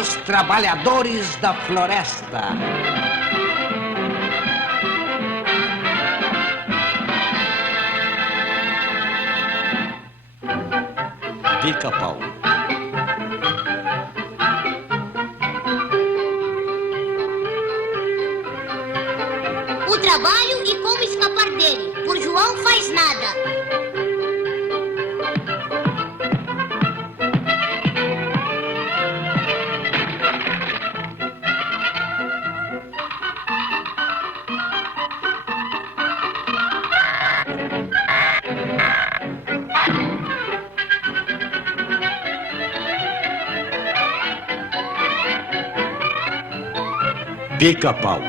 os Trabalhadores da Floresta. Pica-Pau. O trabalho e como escapar dele, por João Faz Nada. Pica-Pau.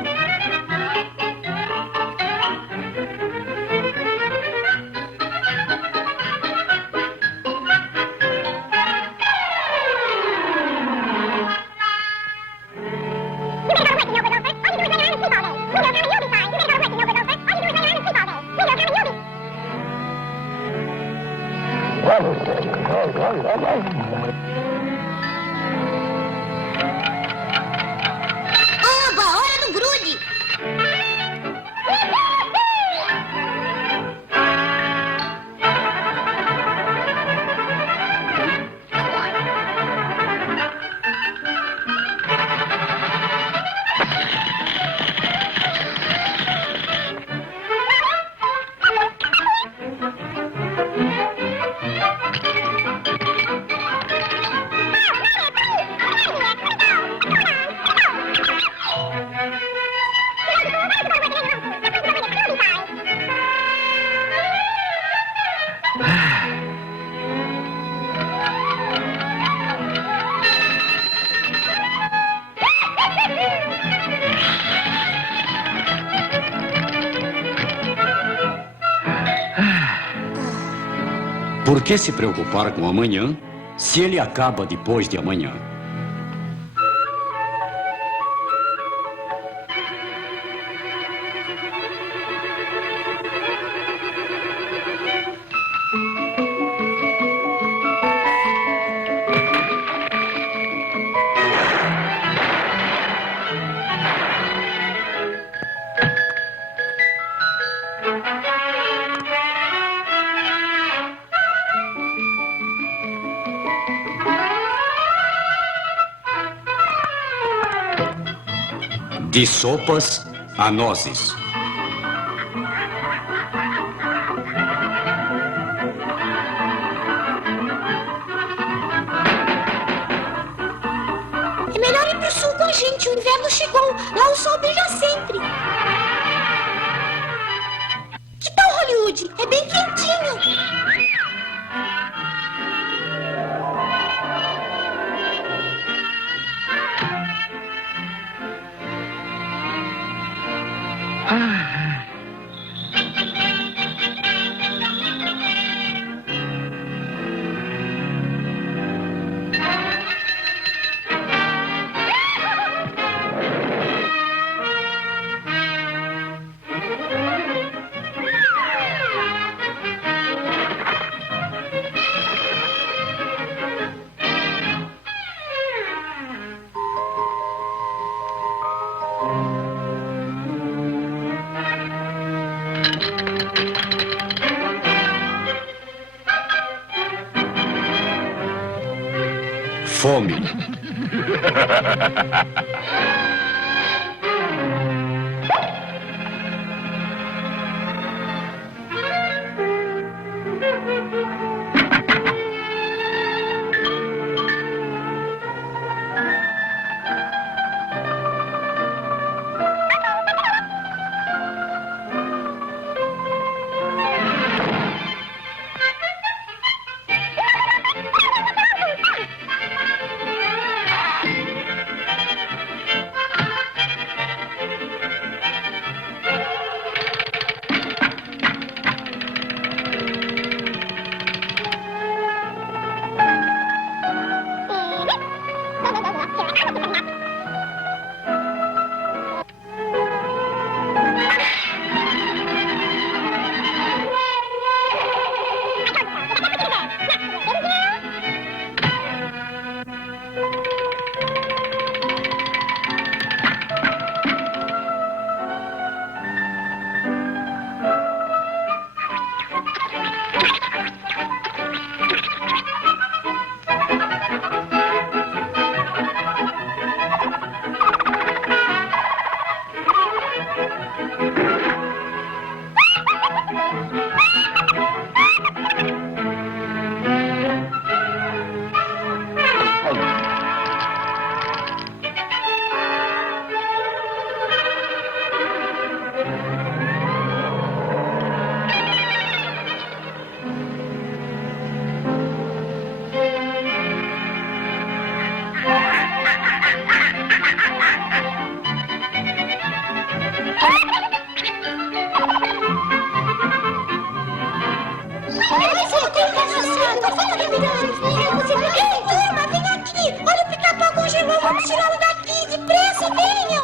Oba, hora do grude! Por que se preocupar com amanhã, se ele acaba depois de amanhã? De sopas a nozes. É melhor ir pro sul com a gente, o inverno chegou. Lá o sol brilha sempre. Que tal Hollywood? É bem quentinho. Fome. Ei, turma, vem aqui! Olha o pica-pau congelou, vamos tirá-lo daqui! Depressa, venham!